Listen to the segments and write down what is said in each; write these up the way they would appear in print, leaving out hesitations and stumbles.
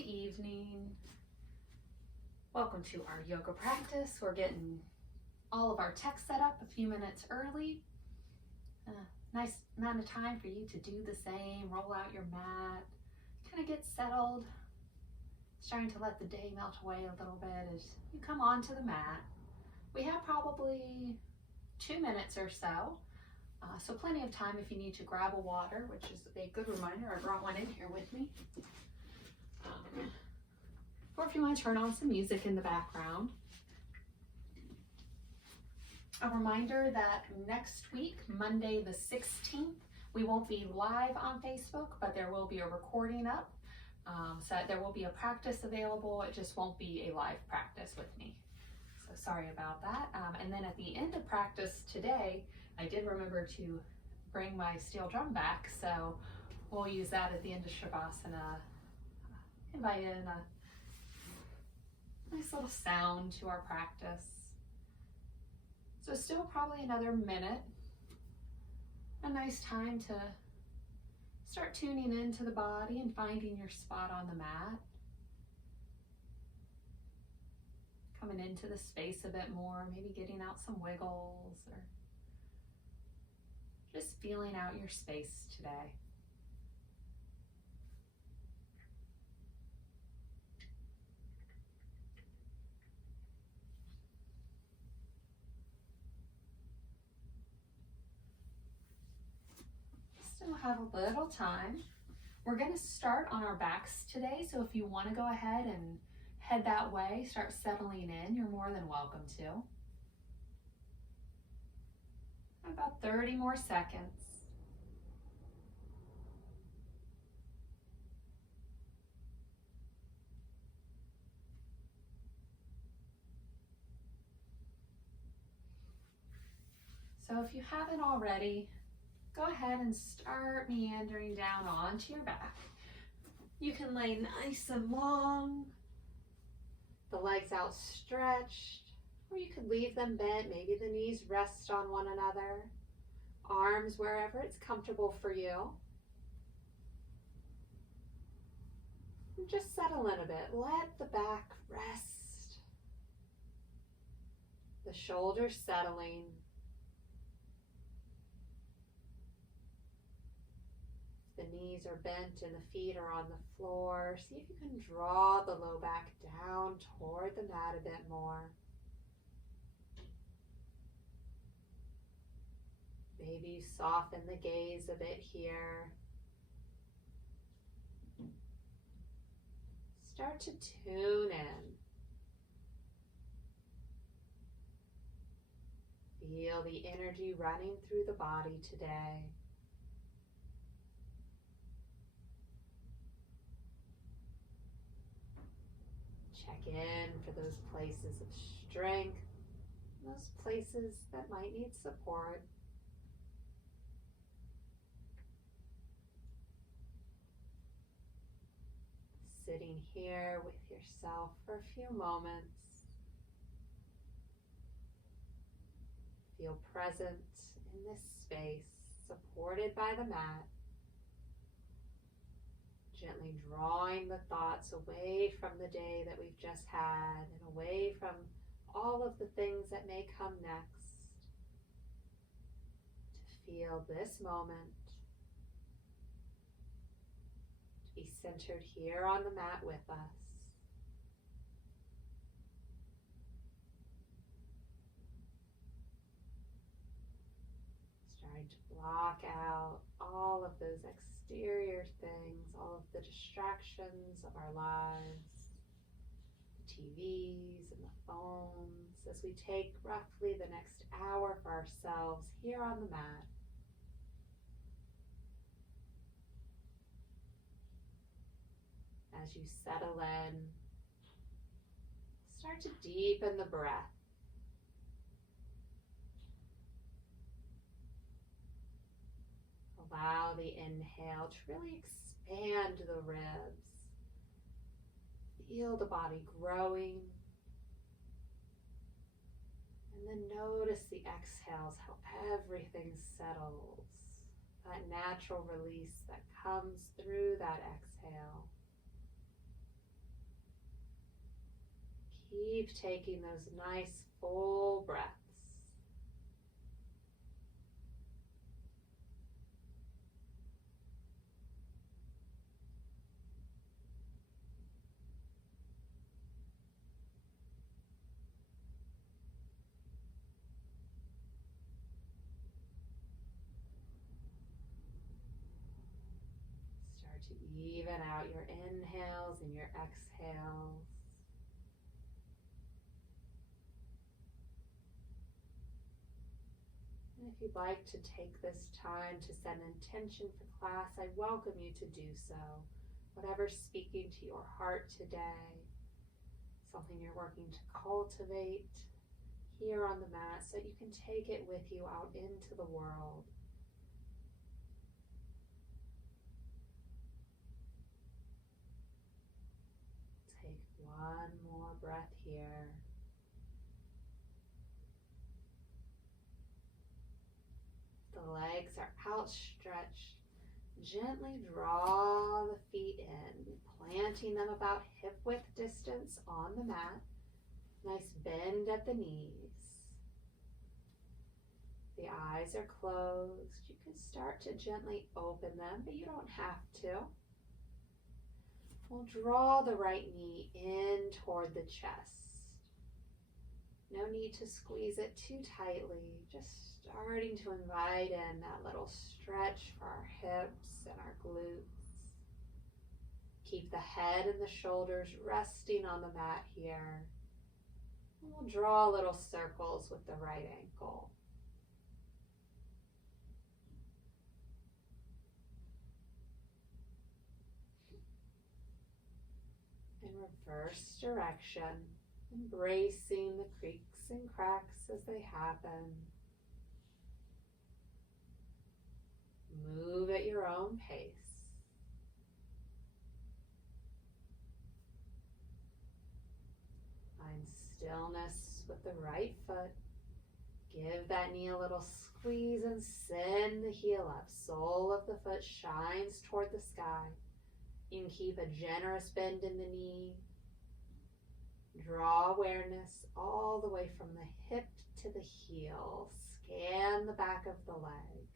evening. Welcome to our yoga practice. We're getting all of our tech set up a few minutes early. Nice amount of time for you to do the same. Roll out your mat, kind of get settled. Starting to let the day melt away a little bit as you come onto the mat. We have probably 2 minutes or so. So plenty of time if you need to grab a water, which is a good reminder. I brought one in here with me. Or if you want to turn on some music in the background. A reminder that next week, Monday the 16th, we won't be live on Facebook, but there will be a recording up. So there will be a practice available. It just won't be a live practice with me. So sorry about that. And then at the end of practice today, I did remember to bring my steel drum back. So we'll use that at the end of Shavasana. Invite in a nice little sound to our practice. So still probably another minute. A nice time to start tuning into the body and finding your spot on the mat. Coming into the space a bit more, maybe getting out some wiggles or just feeling out your space today. Still have a little time. We're going to start on our backs today, so if you want to go ahead and head that way, start settling in, you're more than welcome to. About 30 more seconds. So if you haven't already, go ahead and start meandering down onto your back. You can lay nice and long, the legs outstretched, or you could leave them bent. Maybe the knees rest on one another, arms wherever it's comfortable for you. And just settle in a bit. Let the back rest. The shoulders settling. The knees are bent and the feet are on the floor. See if you can draw the low back down toward the mat a bit more. Maybe you soften the gaze a bit here. Start to tune in. Feel the energy running through the body today. Check in for those places of strength, those places that might need support. Sitting here with yourself for a few moments. Feel present in this space, supported by the mat. Gently drawing the thoughts away from the day that we've just had and away from all of the things that may come next. To feel this moment. To be centered here on the mat with us. Starting to block out all of those exterior things, all of the distractions of our lives, the TVs and the phones, as we take roughly the next hour for ourselves here on the mat. As you settle in, start to deepen the breath. Allow the inhale to really expand the ribs. Feel the body growing. And then notice the exhales, how everything settles. That natural release that comes through that exhale. Keep taking those nice full breaths. Start to even out your inhales and your exhales. And if you'd like to take this time to set an intention for class, I welcome you to do so. Whatever's speaking to your heart today, something you're working to cultivate here on the mat so you can take it with you out into the world. Take one more breath here. The legs are outstretched. Gently draw the feet in, planting them about hip width distance on the mat. Nice bend at the knees. The eyes are closed. You can start to gently open them, but you don't have to. We'll draw the right knee in toward the chest. No need to squeeze it too tightly, just starting to invite in that little stretch for our hips and our glutes. Keep the head and the shoulders resting on the mat here. And we'll draw little circles with the right ankle. In reverse direction, embracing the creaks and cracks as they happen. Move at your own pace. Find stillness with the right foot. Give that knee a little squeeze and send the heel up. Sole of the foot shines toward the sky. You can keep a generous bend in the knee. Draw awareness all the way from the hip to the heel. Scan the back of the leg.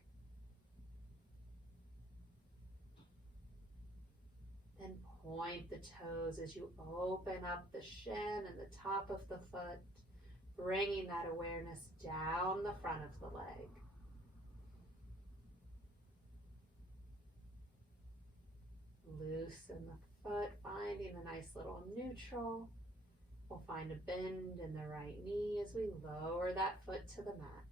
Then point the toes as you open up the shin and the top of the foot, bringing that awareness down the front of the leg. Loosen the foot, finding a nice little neutral. We'll find a bend in the right knee as we lower that foot to the mat.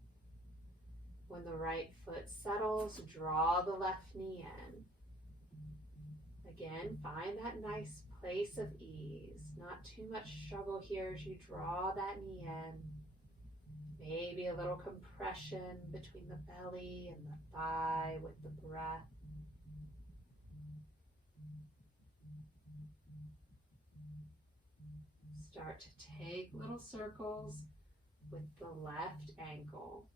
When the right foot settles, draw the left knee in. Again, find that nice place of ease. Not too much struggle here as you draw that knee in. Maybe a little compression between the belly and the thigh with the breath. Start to take little circles with the left ankle.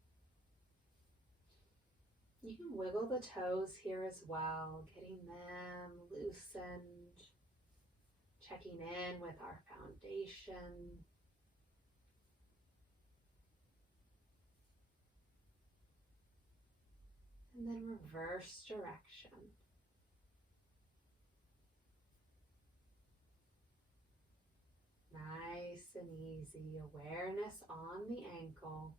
You can wiggle the toes here as well, getting them loosened, checking in with our foundation. And then reverse direction. Nice and easy, awareness on the ankle.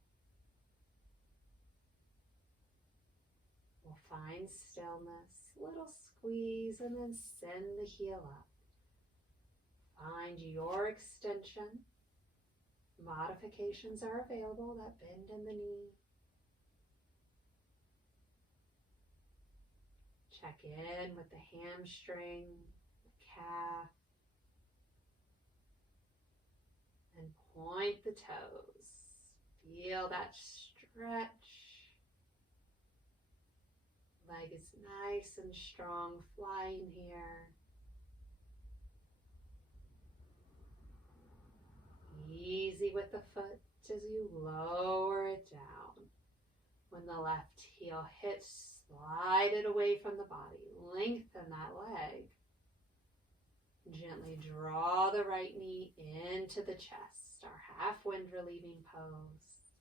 We'll find stillness, little squeeze, and then send the heel up. Find your extension. Modifications are available, that bend in the knee. Check in with the hamstring, the calf, and point the toes. Feel that stretch. Leg is nice and strong, flying here. Easy with the foot as you lower it down. When the left heel hits, slide it away from the body. Lengthen that leg. Gently draw the right knee into the chest, our half wind relieving pose.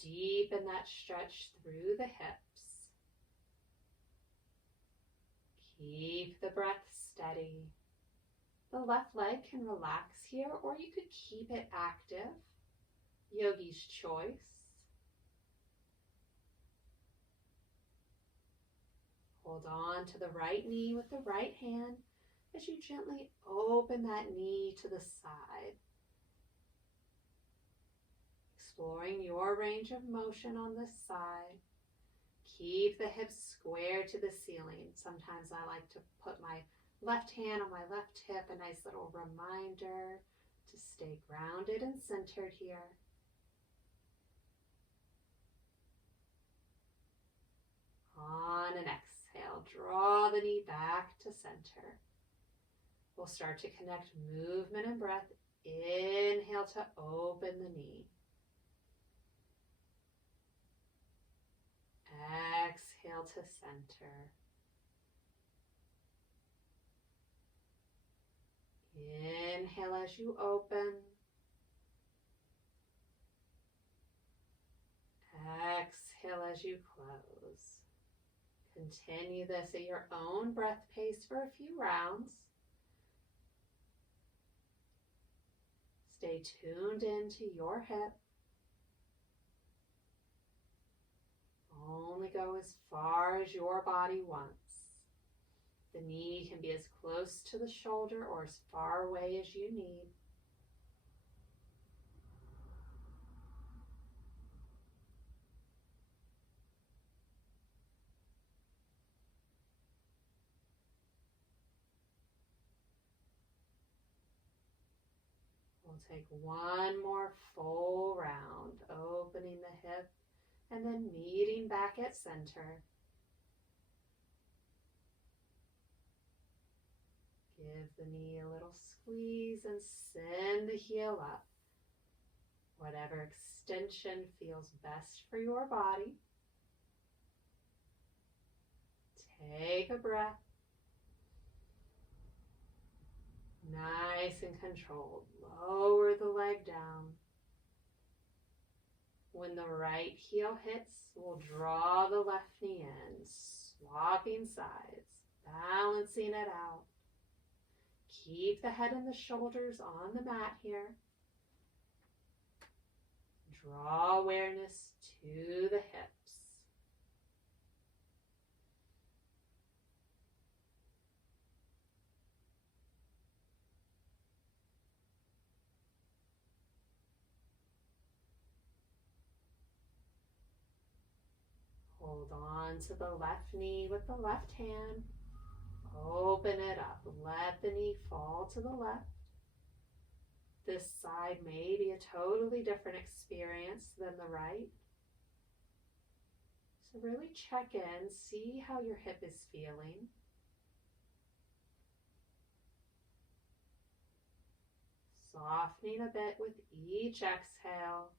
Deepen that stretch through the hips. Keep the breath steady. The left leg can relax here, or you could keep it active. Yogi's choice. Hold on to the right knee with the right hand as you gently open that knee to the side. Exploring your range of motion on this side. Keep the hips square to the ceiling. Sometimes I like to put my left hand on my left hip, a nice little reminder to stay grounded and centered here. On an exhale, draw the knee back to center. We'll start to connect movement and breath. Inhale to open the knee. Exhale to center. Inhale as you open. Exhale as you close. Continue this at your own breath pace for a few rounds. Stay tuned into your hip. Only go as far as your body wants. The knee can be as close to the shoulder or as far away as you need. We'll take one more full round, opening the hip and then meeting back at center. Give the knee a little squeeze and send the heel up. Whatever extension feels best for your body. Take a breath. Nice and controlled. Lower the leg down. When the right heel hits, we'll draw the left knee in, swapping sides, balancing it out. Keep the head and the shoulders on the mat here. Draw awareness to the hips. Hold on to the left knee with the left hand. Open it up. Let the knee fall to the left. This side may be a totally different experience than the right. So really check in, see how your hip is feeling. Softening a bit with each exhale.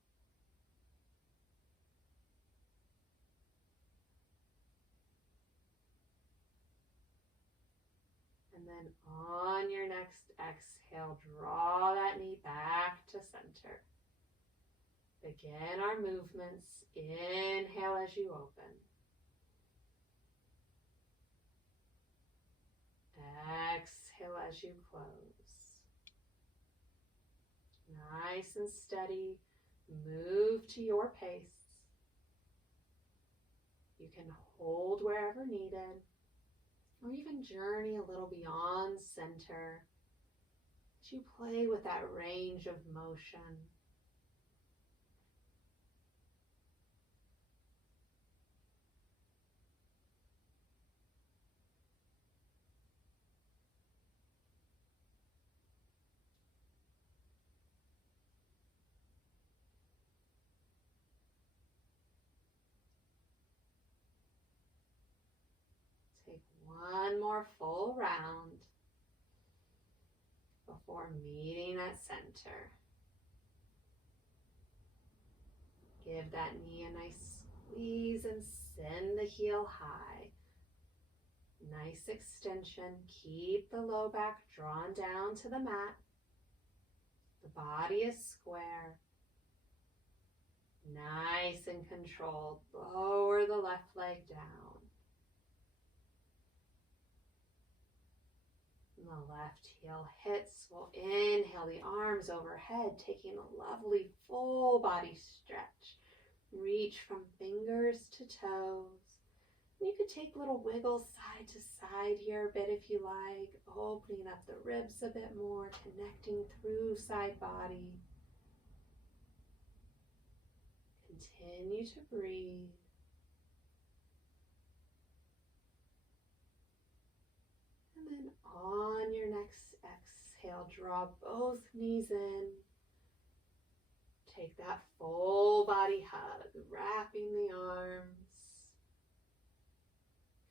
And then on your next exhale, draw that knee back to center. Begin our movements. Inhale as you open. Exhale as you close. Nice and steady. Move to your pace. You can hold wherever needed, or even journey a little beyond center as you play with that range of motion. Take one more full round before meeting at center. Give that knee a nice squeeze and send the heel high. Nice extension. Keep the low back drawn down to the mat. The body is square. Nice and controlled. Lower the left leg down. And the left heel hits. We'll inhale the arms overhead, taking a lovely full body stretch. Reach from fingers to toes. You could take little wiggles side to side here a bit if you like, opening up the ribs a bit more, connecting through side body. Continue to breathe. And then on your next exhale, draw both knees in. Take that full body hug, wrapping the arms.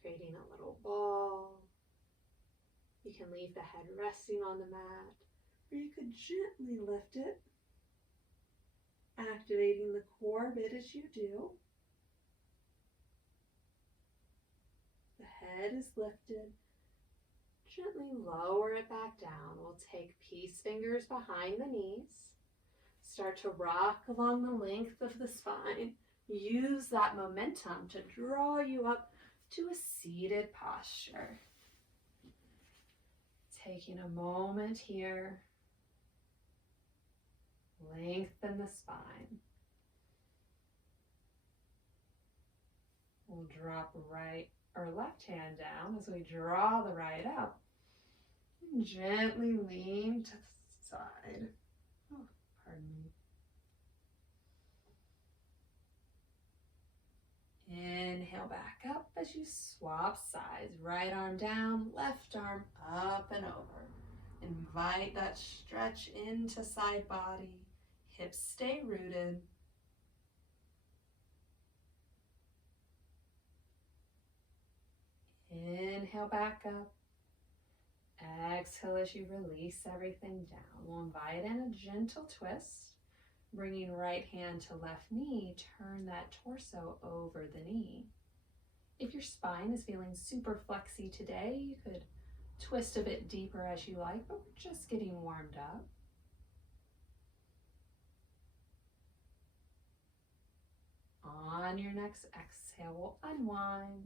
Creating a little ball. You can leave the head resting on the mat, or you could gently lift it, activating the core a bit as you do. The head is lifted. Gently lower it back down. We'll take peace fingers behind the knees. Start to rock along the length of the spine. Use that momentum to draw you up to a seated posture. Taking a moment here. Lengthen the spine. We'll drop right or left hand down as we draw the right up. And gently lean to the side. Oh, pardon me. Inhale back up as you swap sides. Right arm down, left arm up and over. Invite that stretch into side body. Hips stay rooted. Inhale back up. Exhale as you release everything down. We'll invite in a gentle twist. Bringing right hand to left knee, turn that torso over the knee. If your spine is feeling super flexy today, you could twist a bit deeper as you like, but we're just getting warmed up. On your next exhale, we'll unwind.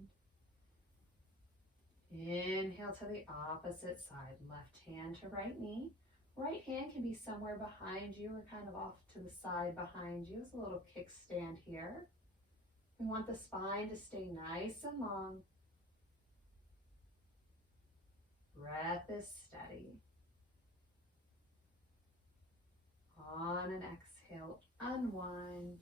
Inhale to the opposite side, left hand to right knee. Right hand can be somewhere behind you or kind of off to the side behind you. It's a little kickstand here. We want the spine to stay nice and long. Breath is steady. On an exhale, unwind.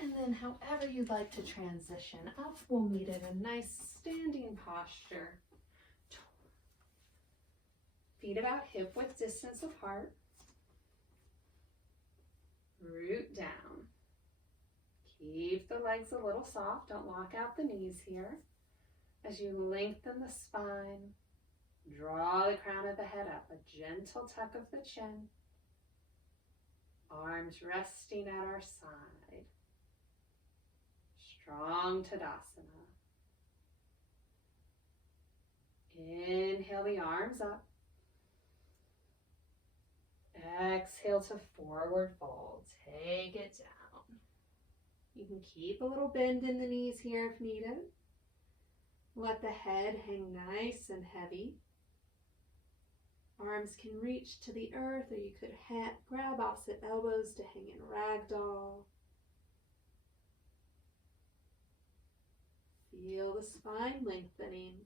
And then however you'd like to transition up, we'll meet in a nice standing posture. Feet about hip width distance apart. Root down. Keep the legs a little soft. Don't lock out the knees here. As you lengthen the spine, draw the crown of the head up. A gentle tuck of the chin. Arms resting at our side. Strong Tadasana. Inhale the arms up. Exhale to forward fold. Take it down. You can keep a little bend in the knees here if needed. Let the head hang nice and heavy. Arms can reach to the earth, or you could grab opposite elbows to hang in ragdoll. Feel the spine lengthening.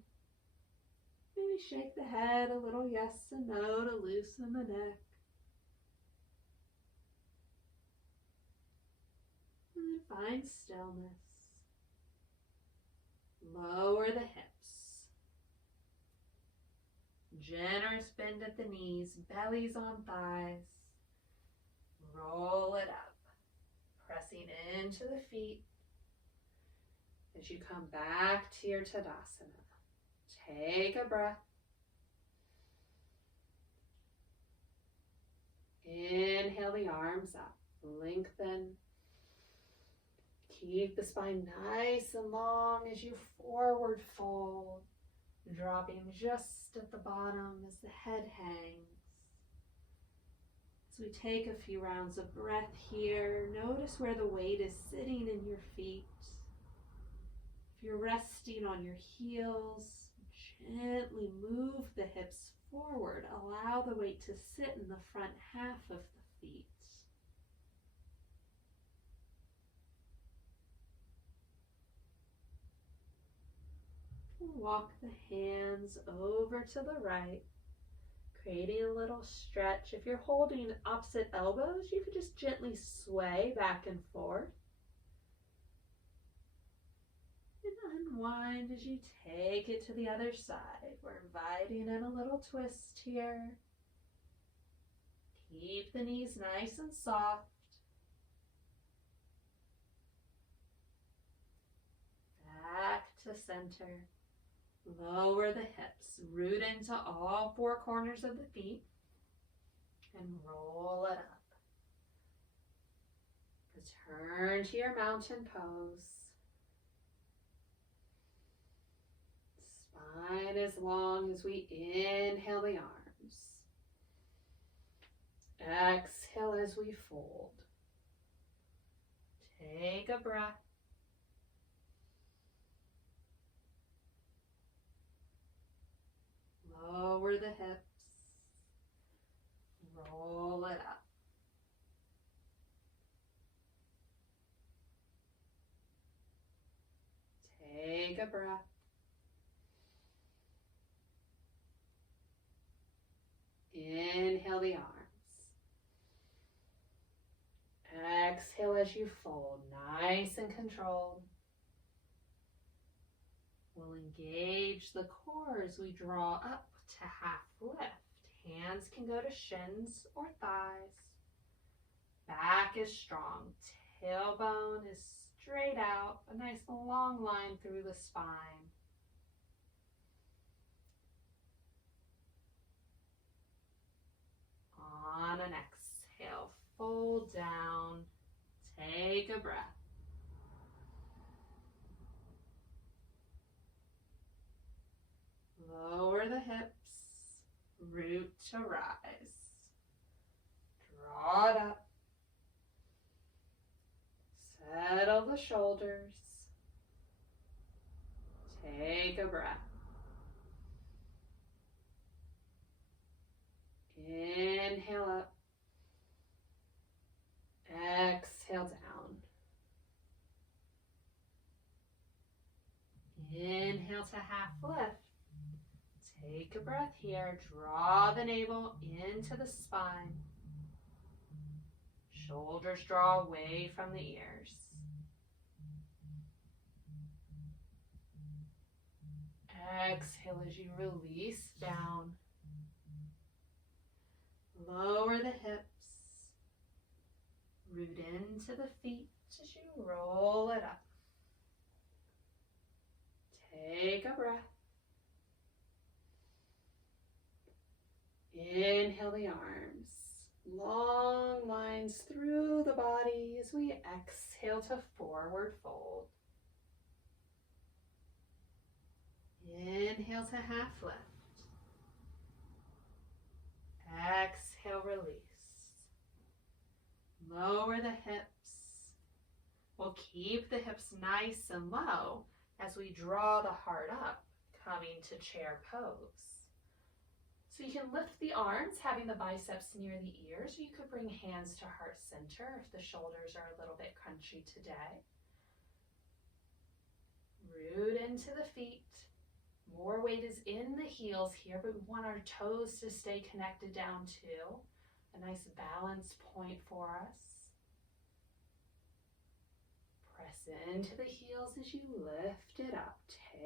Maybe shake the head a little yes and no to loosen the neck. And find stillness. Lower the hips. Generous bend at the knees, bellies on thighs. Roll it up. Pressing into the feet. As you come back to your Tadasana, take a breath. Inhale the arms up, lengthen. Keep the spine nice and long as you forward fold, dropping just at the bottom as the head hangs. As we take a few rounds of breath here, notice where the weight is sitting in your feet. If you're resting on your heels, gently move the hips forward. Allow the weight to sit in the front half of the feet. Walk the hands over to the right, creating a little stretch. If you're holding opposite elbows, you can just gently sway back and forth. And unwind as you take it to the other side. We're inviting in a little twist here. Keep the knees nice and soft. Back to center. Lower the hips, root into all four corners of the feet, and roll it up. Return to your mountain pose. Spine as long as we inhale the arms. Exhale as we fold. Take a breath. Lower the hips, roll it up. Take a breath. Inhale the arms. Exhale as you fold, nice and controlled. We'll engage the core as we draw up to half lift. Hands can go to shins or thighs. Back is strong. Tailbone is straight out. A nice long line through the spine. On an exhale, fold down. Take a breath. Lower the hips, root to rise. Draw it up. Settle the shoulders. Take a breath. Inhale up. Exhale down. Inhale to half lift. Take a breath here. Draw the navel into the spine. Shoulders draw away from the ears. Exhale as you release down. Lower the hips. Root into the feet as you roll it up. Take a breath. Inhale the arms. Long lines through the body as we exhale to forward fold. Inhale to half lift. Exhale, release. Lower the hips. We'll keep the hips nice and low as we draw the heart up, coming to chair pose. So you can lift the arms, having the biceps near the ears, or you could bring hands to heart center if the shoulders are a little bit crunchy today. Root into the feet. More weight is in the heels here, but we want our toes to stay connected down too. A nice balance point for us. Press into the heels as you lift it up.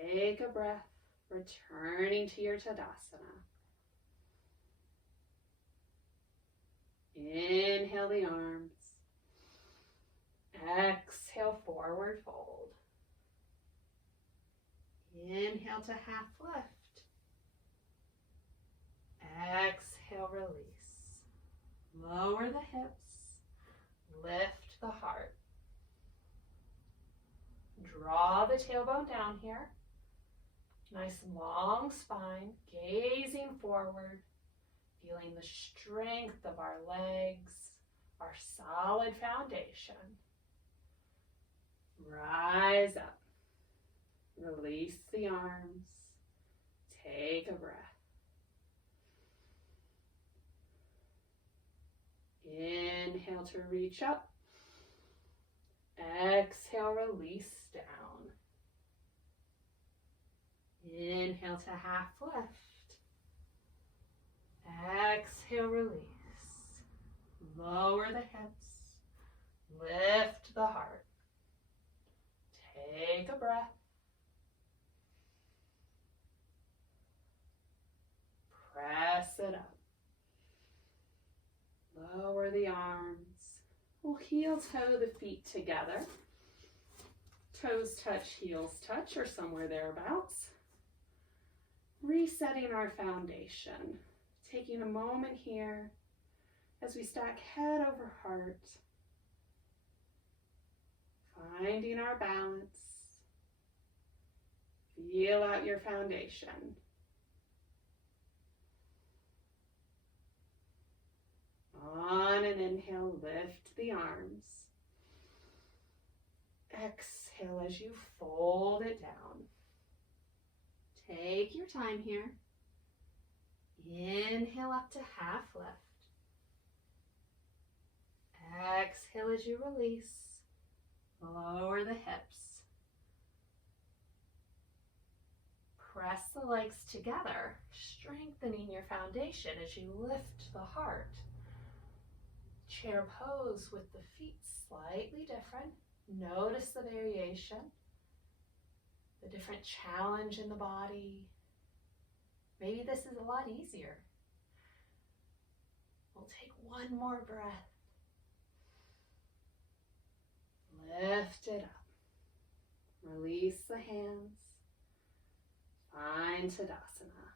Take a breath, returning to your Tadasana. Inhale the arms. Exhale, forward fold. Inhale to half lift. Exhale, release. Lower the hips. Lift the heart. Draw the tailbone down here. Nice long spine, gazing forward, feeling the strength of our legs, our solid foundation. Rise up. Release the arms. Take a breath. Inhale to reach up. Exhale, release down. Inhale to half lift. Exhale, release. Lower the hips. Lift the heart. Take a breath. Press it up. Lower the arms. We'll heel toe the feet together. Toes touch, heels touch, or somewhere thereabouts. Resetting our foundation. Taking a moment here as we stack head over heart. Finding our balance. Feel out your foundation. On an inhale, lift the arms. Exhale as you fold it down. Take your time here. Inhale up to half lift. Exhale as you release. Lower the hips. Press the legs together, strengthening your foundation as you lift the heart. Chair pose with the feet slightly different. Notice the variation, the different challenge in the body. Maybe this is a lot easier. We'll take one more breath. Lift it up. Release the hands. Find Tadasana.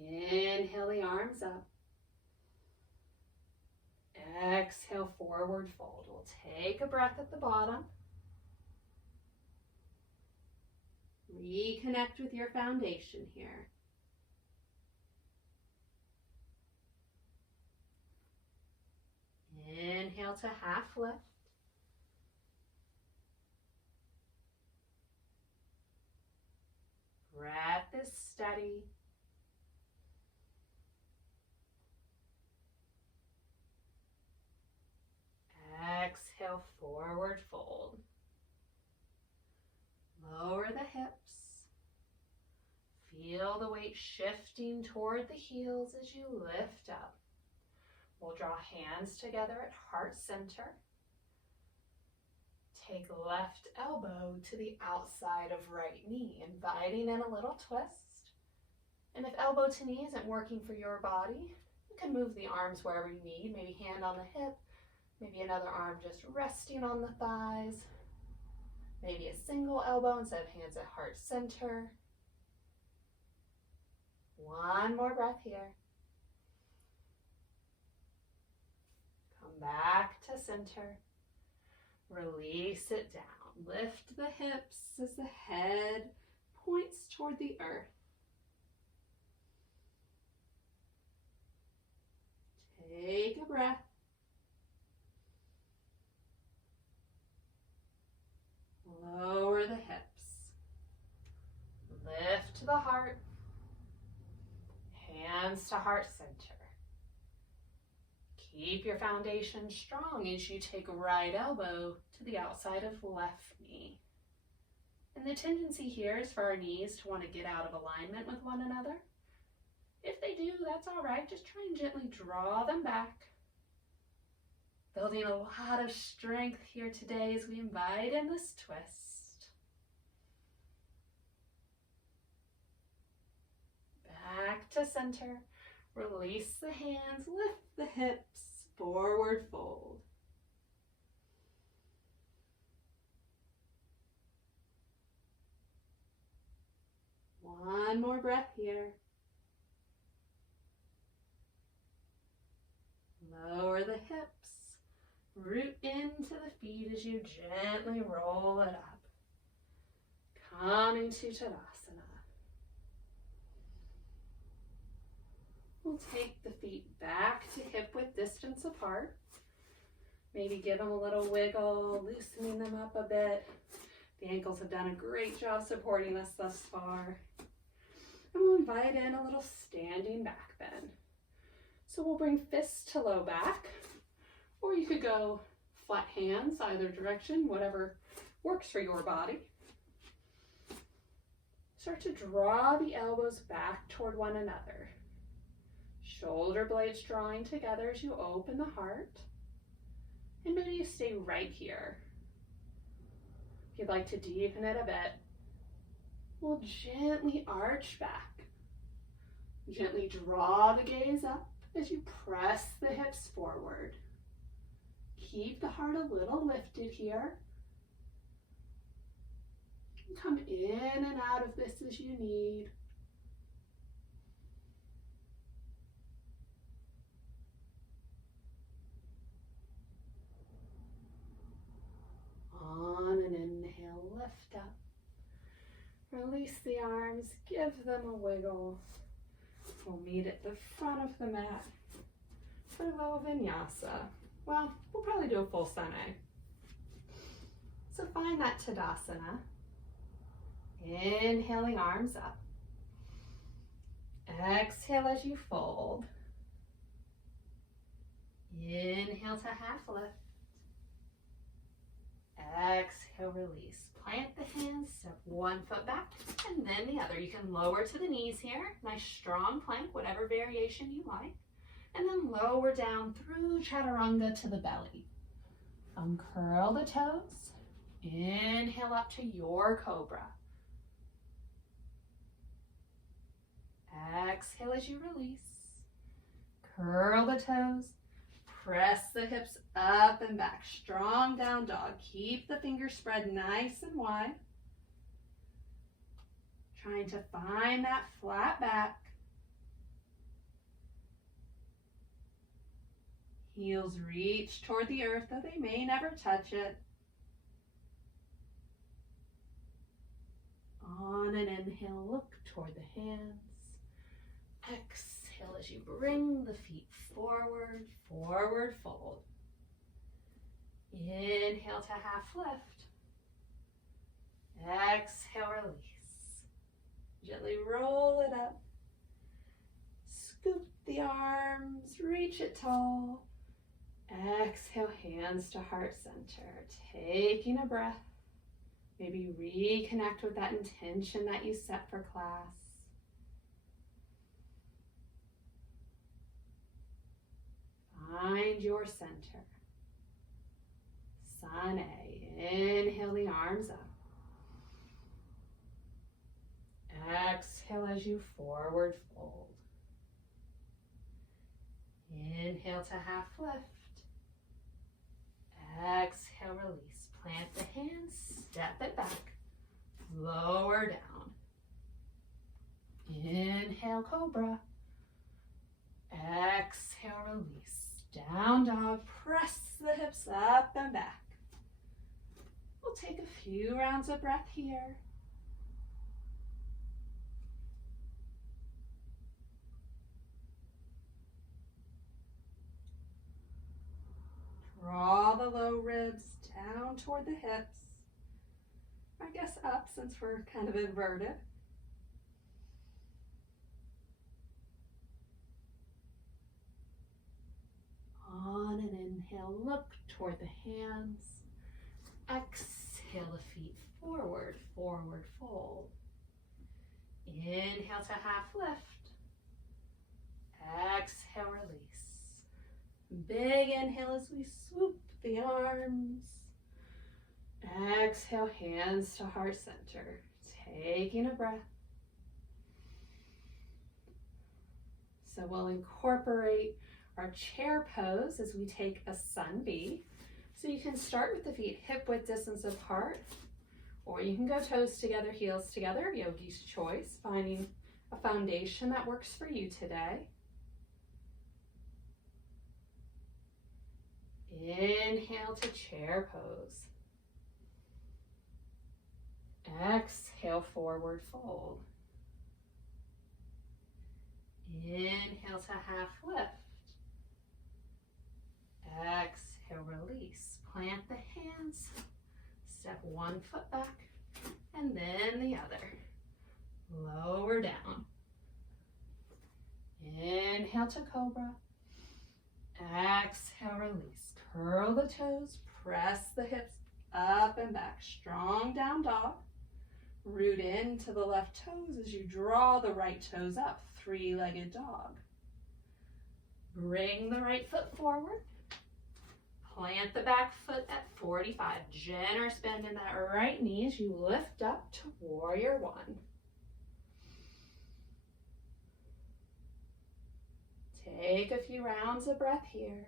Inhale the arms up. Exhale, forward fold. We'll take a breath at the bottom. Reconnect with your foundation here. Inhale to half lift. Breath is steady. Exhale, forward fold. Lower the hips. Feel the weight shifting toward the heels as you lift up. We'll draw hands together at heart center. Take left elbow to the outside of right knee, inviting in a little twist. And if elbow to knee isn't working for your body, you can move the arms wherever you need, maybe hand on the hip, maybe another arm just resting on the thighs. Maybe a single elbow instead of hands at heart center. One more breath here. Come back to center. Release it down. Lift the hips as the head points toward the earth. Take a breath. Lower the hips. Lift the heart. Hands to heart center. Keep your foundation strong as you take right elbow to the outside of left knee. And the tendency here is for our knees to want to get out of alignment with one another. If they do, that's all right. Just try and gently draw them back. Building a lot of strength here today as we invite in this twist. Back to center. Release the hands, lift the hips, forward fold. One more breath here. Lower the hips, Root into the feet as you gently roll it up. Coming to Tadasana. We'll take the feet back to hip width distance apart. Maybe give them a little wiggle, loosening them up a bit. The ankles have done a great job supporting us thus far. And we'll invite in a little standing back bend. So we'll bring fists to low back, or you could go flat hands either direction, whatever works for your body. Start to draw the elbows back toward one another. Shoulder blades drawing together as you open the heart. And maybe you stay right here. If you'd like to deepen it a bit, we'll gently arch back. Gently draw the gaze up as you press the hips forward. Keep the heart a little lifted here. Come in and out of this as you need. On an inhale, lift up. Release the arms, give them a wiggle. We'll meet at the front of the mat for low vinyasa. Well, we'll probably do a full sane. So find that Tadasana. Inhaling arms up. Exhale as you fold. Inhale to half lift. Exhale, release. Plant the hands, step one foot back, and then the other. You can lower to the knees here. Nice strong plank, whatever variation you like. And then lower down through Chaturanga to the belly. Uncurl the toes. Inhale up to your cobra. Exhale as you release. Curl the toes. Press the hips up and back. Strong down dog. Keep the fingers spread nice and wide. Trying to find that flat back. Heels reach toward the earth, though they may never touch it. On an inhale, look toward the hands. Exhale as you bring the feet forward, forward fold. Inhale to half lift. Exhale, release. Gently roll it up. Scoop the arms, reach it tall. Exhale, hands to heart center. Taking a breath. Maybe reconnect with that intention that you set for class. Find your center. Sane. Inhale the arms up. Exhale as you forward fold. Inhale to half lift. Exhale, release. Plant the hands, step it back. Lower down. Inhale, cobra. Exhale, release. Down dog, press the hips up and back. We'll take a few rounds of breath here. Draw the low ribs down toward the hips. I guess up since we're kind of inverted. On an inhale, look toward the hands. Exhale the feet forward, forward fold. Inhale to half lift. Exhale, release. Big inhale as we swoop the arms. Exhale, hands to heart center. Taking a breath. So we'll incorporate our chair pose as we take a sun B. So you can start with the feet hip width distance apart, or you can go toes together, heels together, yogi's choice, finding a foundation that works for you today. Inhale to chair pose. Exhale, forward fold. Inhale to half lift. Exhale, release. Plant the hands. Step one foot back and then the other. Lower down. Inhale to cobra. Exhale, release. Curl the toes. Press the hips up and back. Strong down dog. Root into the left toes as you draw the right toes up. Three-legged dog. Bring the right foot forward. Plant the back foot at 45. Generous bend in that right knee as you lift up to warrior one. Take a few rounds of breath here.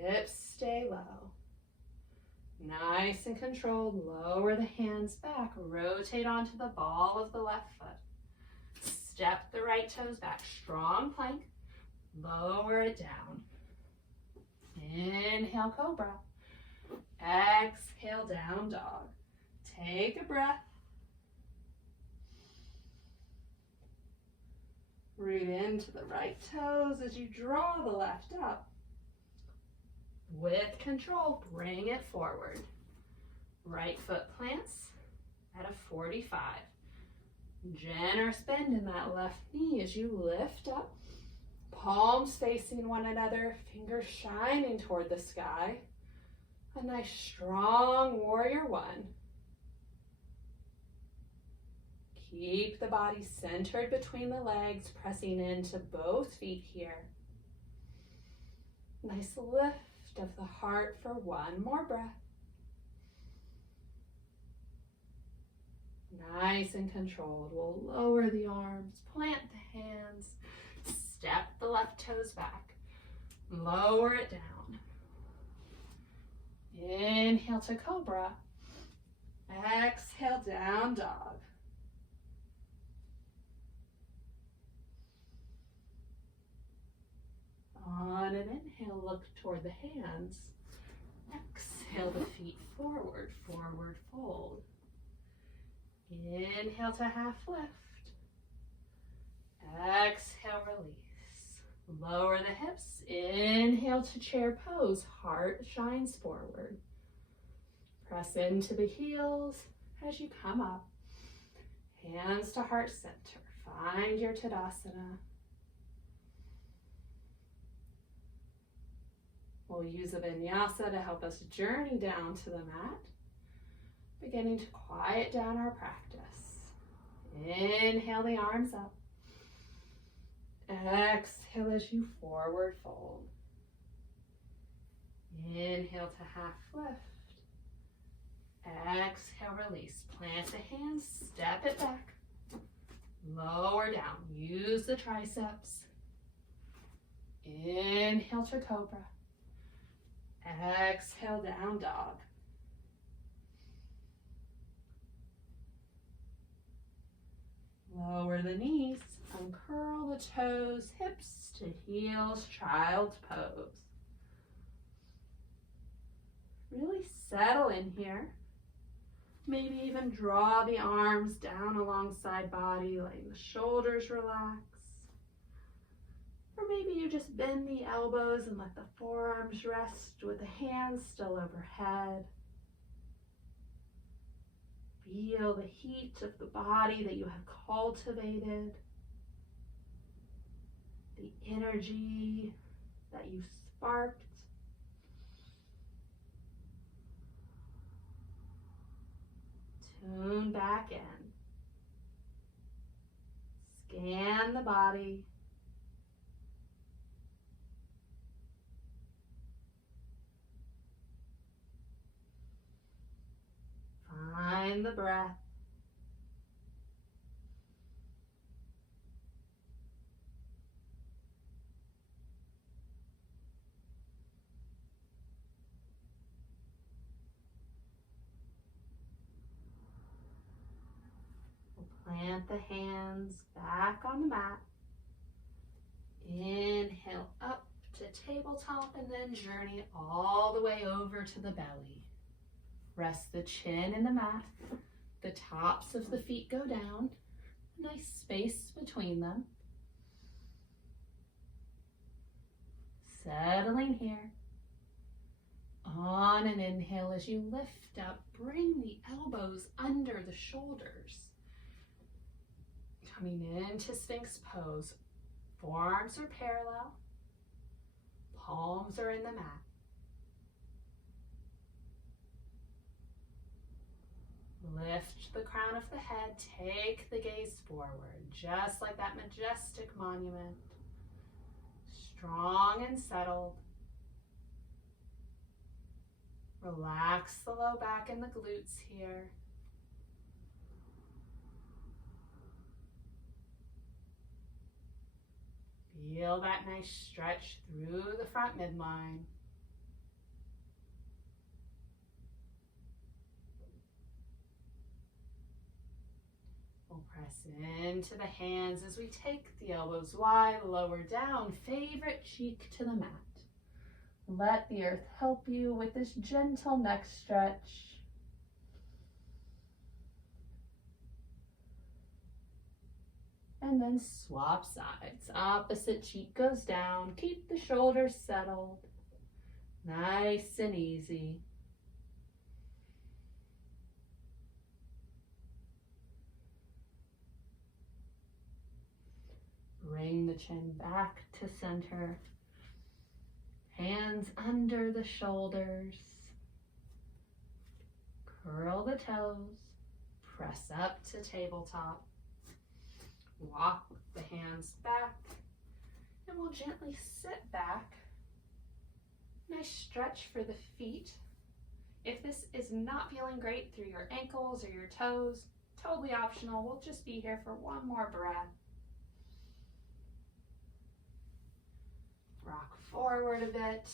Hips stay low. Nice and controlled. Lower the hands back. Rotate onto the ball of the left foot. Step the right toes back. Strong plank. Lower it down. Inhale, cobra. Exhale, down dog. Take a breath. Root into the right toes as you draw the left up. With control, bring it forward. Right foot plants at a 45. Generous bend in that left knee as you lift up. Palms facing one another, fingers shining toward the sky. A nice strong warrior one. Keep the body centered between the legs, pressing into both feet here. Nice lift of the heart for one more breath. Nice and controlled. We'll lower the arms, plant the hands, step the left toes back, lower it down. Inhale to cobra. Exhale, down dog. On an inhale, look toward the hands. Exhale the feet forward, forward fold. Inhale to half lift. Exhale, release. Lower the hips. Inhale to chair pose. Heart shines forward. Press into the heels as you come up. Hands to heart center. Find your Tadasana. We'll use a vinyasa to help us journey down to the mat, beginning to quiet down our practice. Inhale the arms up. Exhale as you forward fold. Inhale to half lift. Exhale, release. Plant the hands, step it back. Lower down. Use the triceps. Inhale to cobra. Exhale, down dog. Lower the knees, uncurl the toes, hips to heels, child's pose. Really settle in here. Maybe even draw the arms down alongside body, letting the shoulders relax. Or maybe you just bend the elbows and let the forearms rest with the hands still overhead. Feel the heat of the body that you have cultivated, the energy that you sparked. Tune back in. Scan the body. Find the breath. Plant the hands back on the mat. Inhale up to tabletop and then journey all the way over to the belly. Rest the chin in the mat. The tops of the feet go down. Nice space between them. Settling here. On an inhale, as you lift up, bring the elbows under the shoulders. Coming into Sphinx pose. Forearms are parallel. Palms are in the mat. Lift the crown of the head. Take the gaze forward, just like that majestic monument. Strong and settled. Relax the low back and the glutes here. Feel that nice stretch through the front midline. We'll press into the hands as we take the elbows wide, lower down, favorite cheek to the mat. Let the earth help you with this gentle neck stretch. And then swap sides. Opposite cheek goes down. Keep the shoulders settled. Nice and easy. Bring the chin back to center. Hands under the shoulders. Curl the toes. Press up to tabletop. Walk the hands back. And we'll gently sit back. Nice stretch for the feet. If this is not feeling great through your ankles or your toes, totally optional. We'll just be here for one more breath. Rock forward a bit.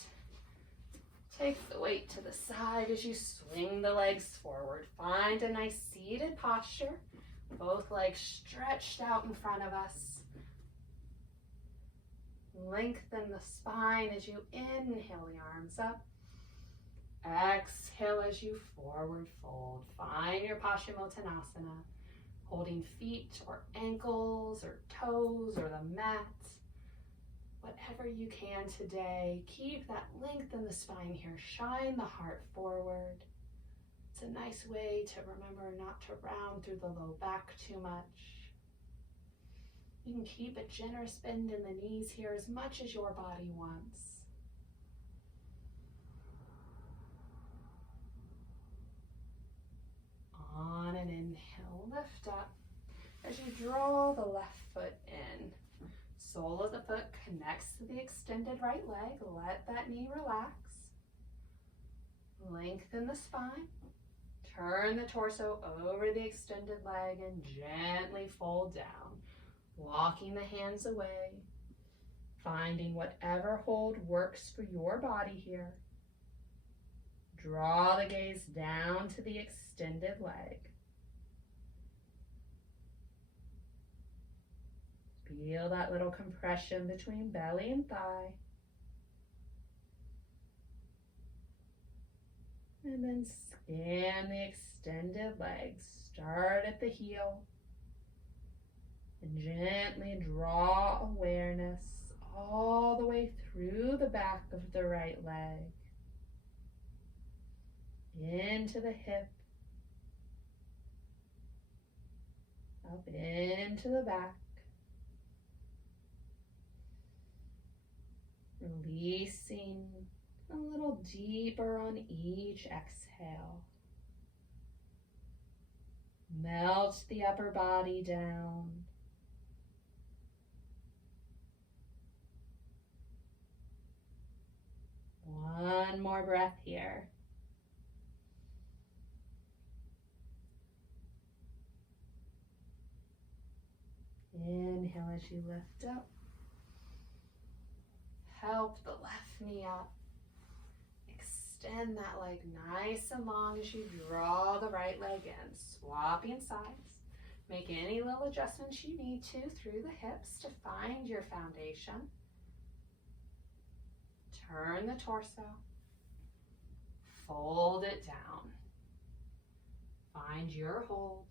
Take the weight to the side as you swing the legs forward. Find a nice seated posture. Both legs stretched out in front of us. Lengthen the spine as you inhale the arms up. Exhale as you forward fold. Find your Paschimottanasana, holding feet or ankles or toes or the mat. Whatever you can today, keep that length in the spine here. Shine the heart forward. It's a nice way to remember not to round through the low back too much. You can keep a generous bend in the knees here as much as your body wants. On an inhale, lift up as you draw the left foot in. Sole of the foot connects to the extended right leg. Let that knee relax. Lengthen the spine. Turn the torso over the extended leg and gently fold down. Walking the hands away. Finding whatever hold works for your body here. Draw the gaze down to the extended leg. Feel that little compression between belly and thigh. And then scan the extended legs. Start at the heel. And gently draw awareness all the way through the back of the right leg. Into the hip. Up into the back. Releasing a little deeper on each exhale. Melt the upper body down. One more breath here. Inhale as you lift up. Help the left knee up. Extend that leg nice and long as you draw the right leg in. Swapping sides. Make any little adjustments you need to through the hips to find your foundation. Turn the torso. Fold it down. Find your hold.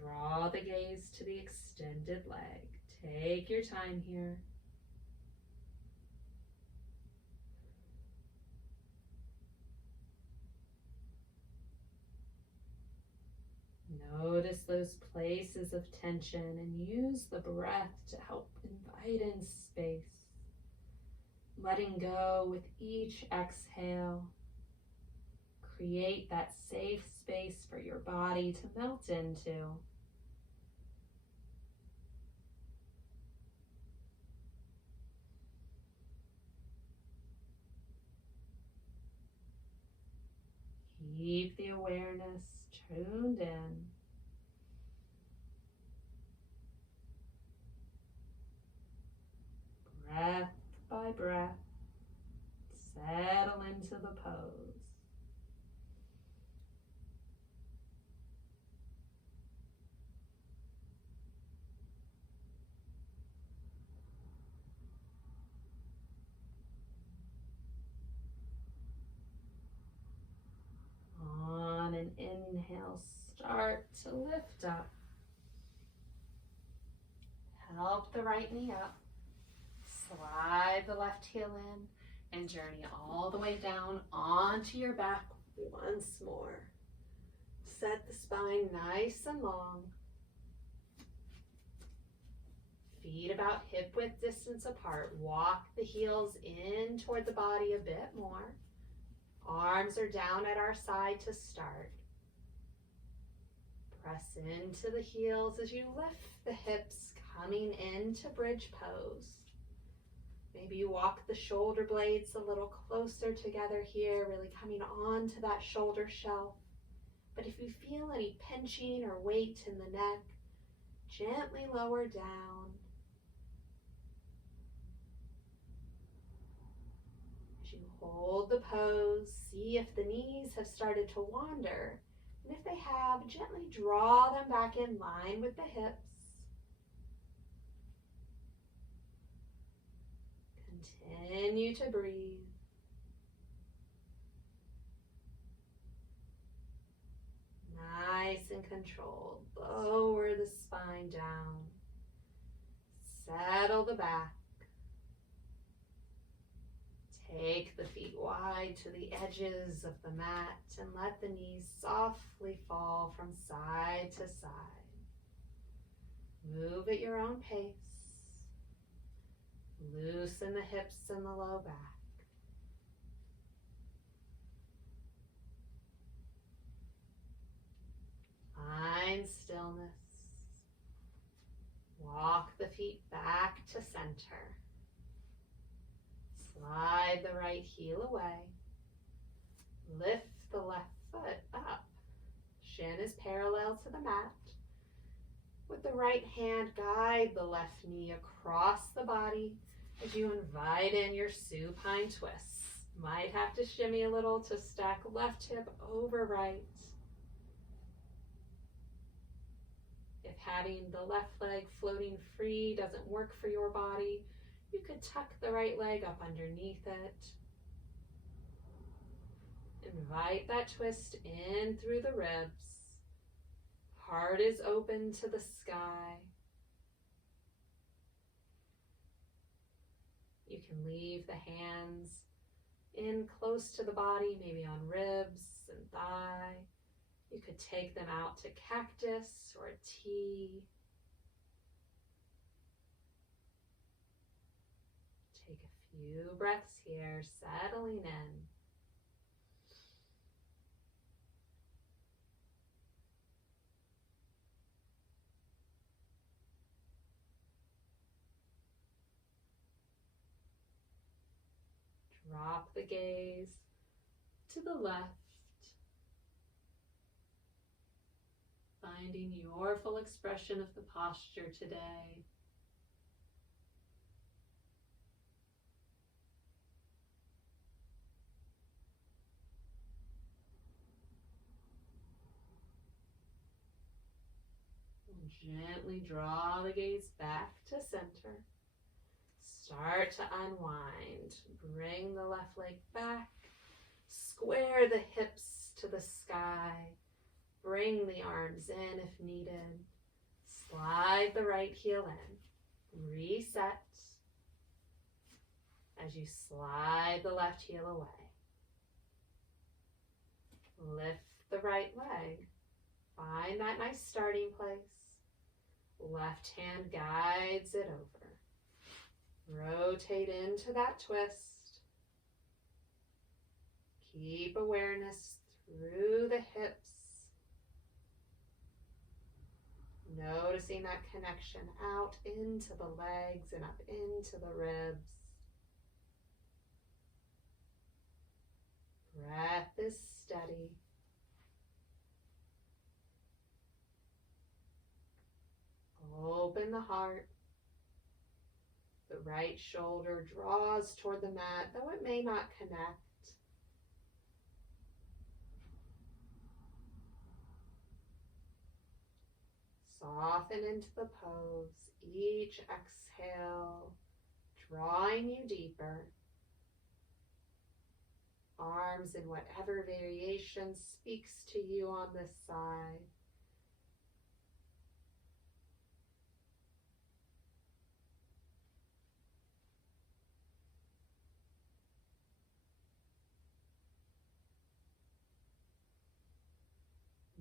Draw the gaze to the extended leg. Take your time here. Notice those places of tension and use the breath to help invite in space. Letting go with each exhale. Create that safe space for your body to melt into. Keep the awareness tuned in. Breath by breath, settle into the pose. On an inhale, start to lift up. Help the right knee up. Slide the left heel in and journey all the way down onto your back once more. Set the spine nice and long. Feet about hip width distance apart. Walk the heels in toward the body a bit more. Arms are down at our side to start. Press into the heels as you lift the hips, coming into bridge pose. Maybe you walk the shoulder blades a little closer together here, really coming onto that shoulder shelf. But if you feel any pinching or weight in the neck, gently lower down. As you hold the pose, see if the knees have started to wander. And if they have, gently draw them back in line with the hips. Continue to breathe. Nice and controlled. Lower the spine down. Settle the back. Take the feet wide to the edges of the mat and let the knees softly fall from side to side. Move at your own pace. Loosen the hips and the low back. Find stillness. Walk the feet back to center. Slide the right heel away. Lift the left foot up. Shin is parallel to the mat. With the right hand, guide the left knee across the body as you invite in your supine twists. Might have to shimmy a little to stack left hip over right. If having the left leg floating free doesn't work for your body, you could tuck the right leg up underneath it. Invite that twist in through the ribs. Heart is open to the sky. You can leave the hands in close to the body, maybe on ribs and thigh. You could take them out to cactus or a T. Take a few breaths here, settling in. Drop the gaze to the left, finding your full expression of the posture today. Gently draw the gaze back to center. Start to unwind. Bring the left leg back. Square the hips to the sky. Bring the arms in if needed. Slide the right heel in. Reset as you slide the left heel away. Lift the right leg. Find that nice starting place. Left hand guides it over. Rotate into that twist. Keep awareness through the hips. Noticing that connection out into the legs and up into the ribs. Breath is steady. Open the heart. The right shoulder draws toward the mat, though it may not connect. Soften into the pose. Each exhale, drawing you deeper. Arms in whatever variation speaks to you on this side.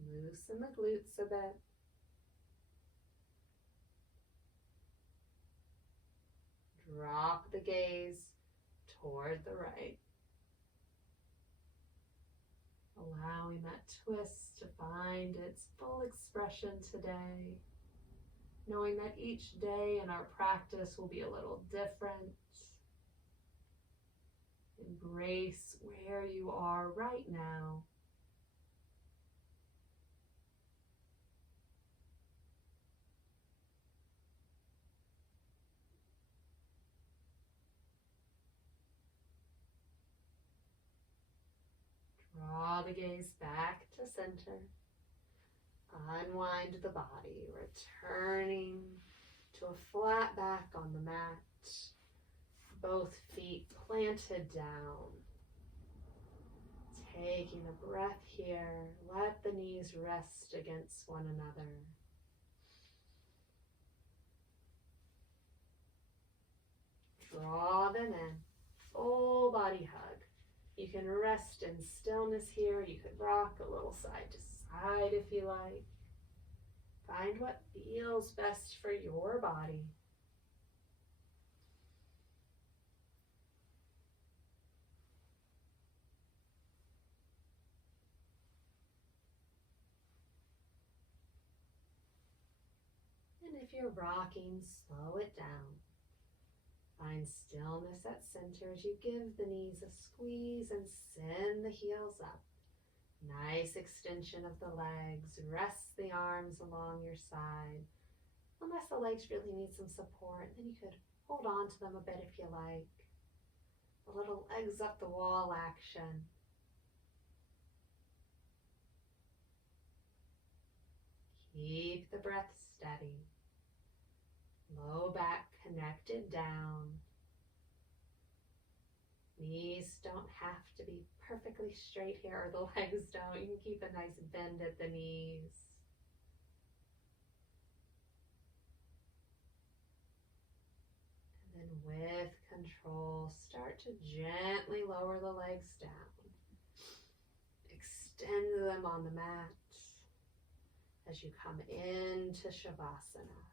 Loosen the glutes a bit. Drop the gaze toward the right. Allowing that twist to find its full expression today. Knowing that each day in our practice will be a little different. Embrace where you are right now. Draw the gaze back to center. Unwind the body, returning to a flat back on the mat. Both feet planted down. Taking a breath here. Let the knees rest against one another. Draw them in. Full body hug. You can rest in stillness here. You could rock a little side to side if you like. Find what feels best for your body. And if you're rocking, slow it down. Find stillness at center as you give the knees a squeeze and send the heels up. Nice extension of the legs. Rest the arms along your side. Unless the legs really need some support, then you could hold on to them a bit if you like. A little legs up the wall action. Keep the breath steady. Low back connected down. Knees don't have to be perfectly straight here, or the legs don't. You can keep a nice bend at the knees. And then with control, start to gently lower the legs down. Extend them on the mat as you come into Shavasana.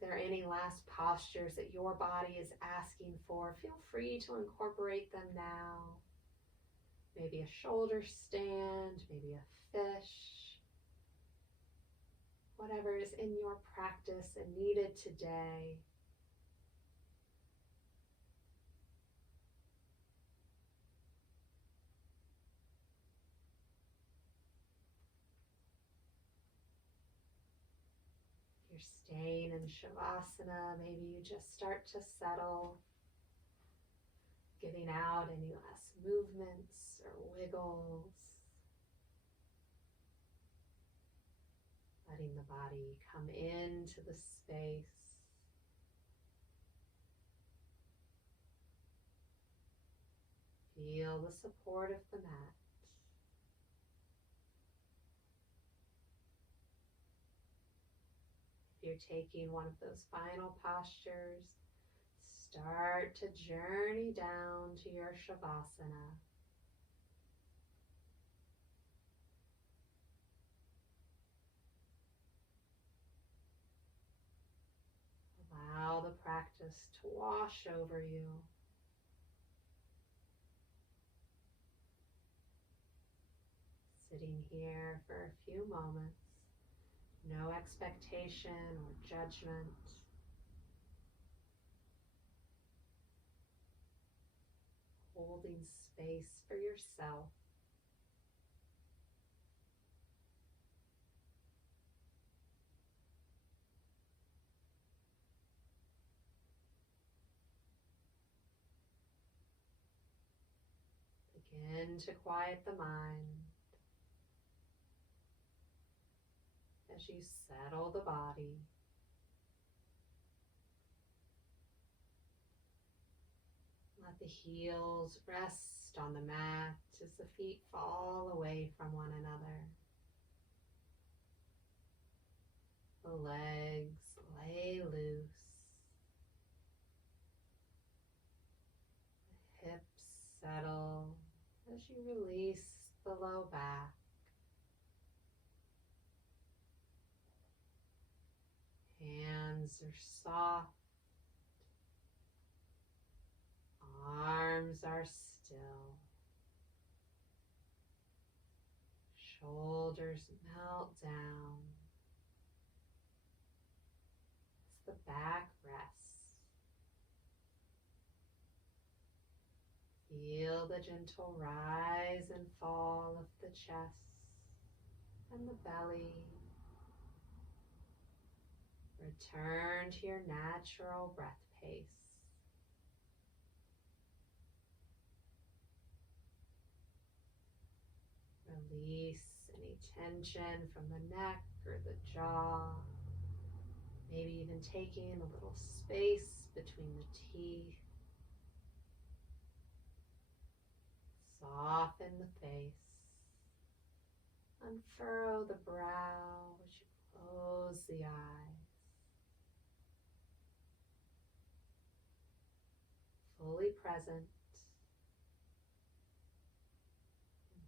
If there are any last postures that your body is asking for, feel free to incorporate them now. Maybe a shoulder stand, maybe a fish. Whatever is in your practice and needed today. Staying in Shavasana, maybe you just start to settle, giving out any last movements or wiggles. letting the body come into the space. Feel the support of the mat. If you're taking one of those final postures, start to journey down to your Shavasana. Allow the practice to wash over you. Sitting here for a few moments, no expectation or judgment. Holding space for yourself. Begin to quiet the mind as you settle the body. Let the heels rest on the mat as the feet fall away from one another. The legs lay loose. The hips settle as you release the low back. Hands are soft. Arms are still. Shoulders melt down as the back rests. Feel the gentle rise and fall of the chest and the belly. Return to your natural breath pace. Release any tension from the neck or the jaw. Maybe even taking a little space between the teeth. Soften the face. Unfurrow the brow as you close the eyes. Fully present.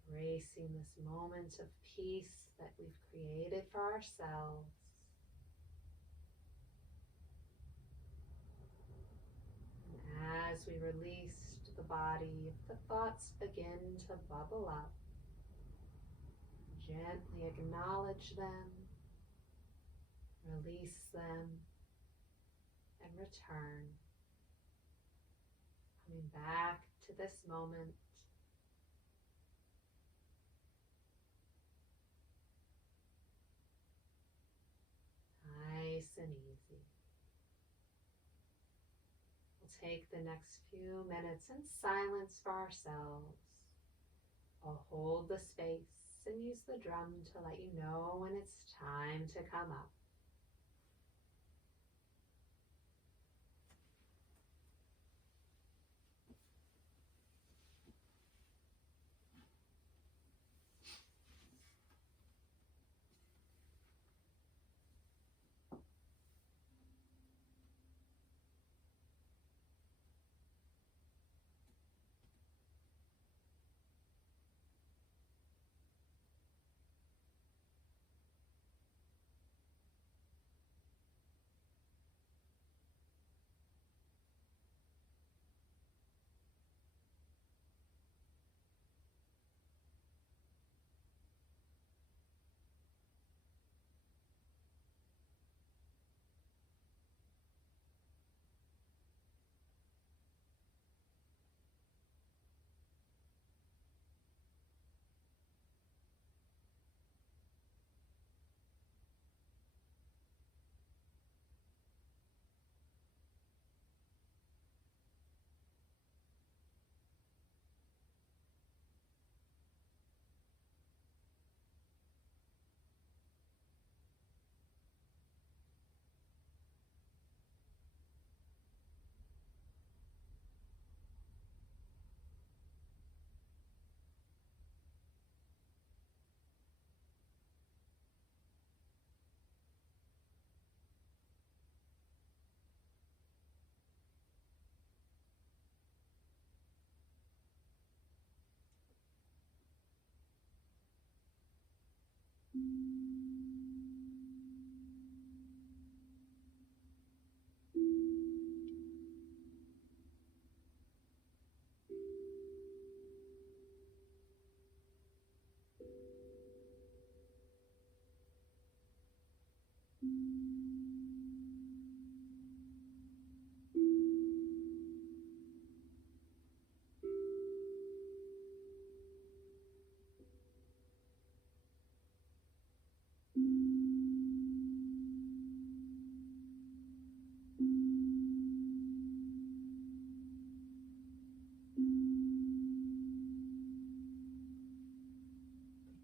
Embracing this moment of peace that we've created for ourselves. And as we release the body, if the thoughts begin to bubble up, gently acknowledge them, release them, and return. Coming back to this moment. Nice and easy. We'll take the next few minutes in silence for ourselves. I'll hold the space and use the drum to let you know when it's time to come up.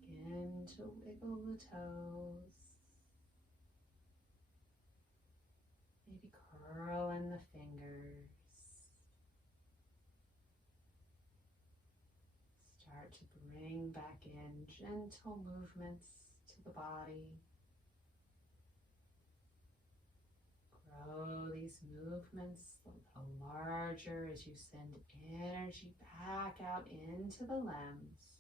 Begin to wiggle the toes. Maybe curl in the fingers. Start to bring back in gentle movements to the body. Grow these movements a little larger as you send energy back out into the limbs.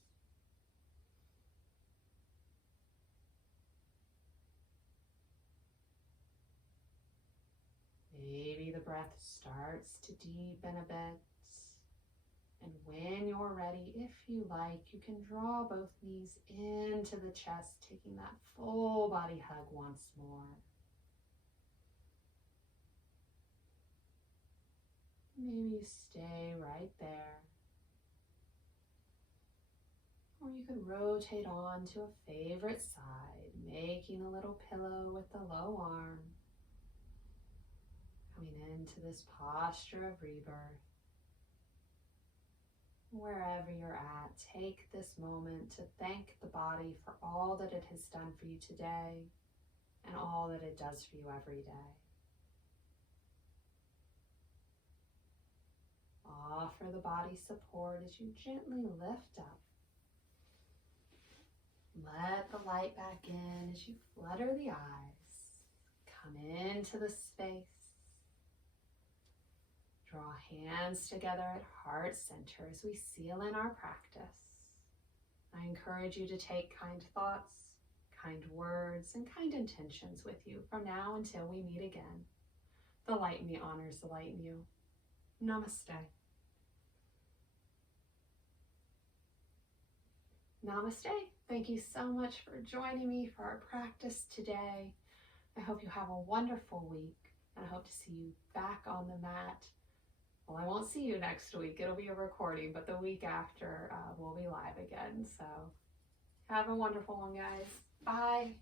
Maybe the breath starts to deepen a bit. And when you're ready, if you like, you can draw both knees into the chest, taking that full body hug once more. Maybe you stay right there. Or you can rotate on to a favorite side, making a little pillow with the low arm. Coming into this posture of rebirth. Wherever you're at, take this moment to thank the body for all that it has done for you today and all that it does for you every day. Offer the body support as you gently lift up. Let the light back in as you flutter the eyes. Come into the space. Draw hands together at heart center as we seal in our practice. I encourage you to take kind thoughts, kind words, and kind intentions with you from now until we meet again. The light in me honors the light in you. Namaste. Namaste. Thank you so much for joining me for our practice today. I hope you have a wonderful week, and I hope to see you back on the mat. Well, I won't see you next week. It'll be a recording, but the week after we'll be live again. So have a wonderful one, guys. Bye.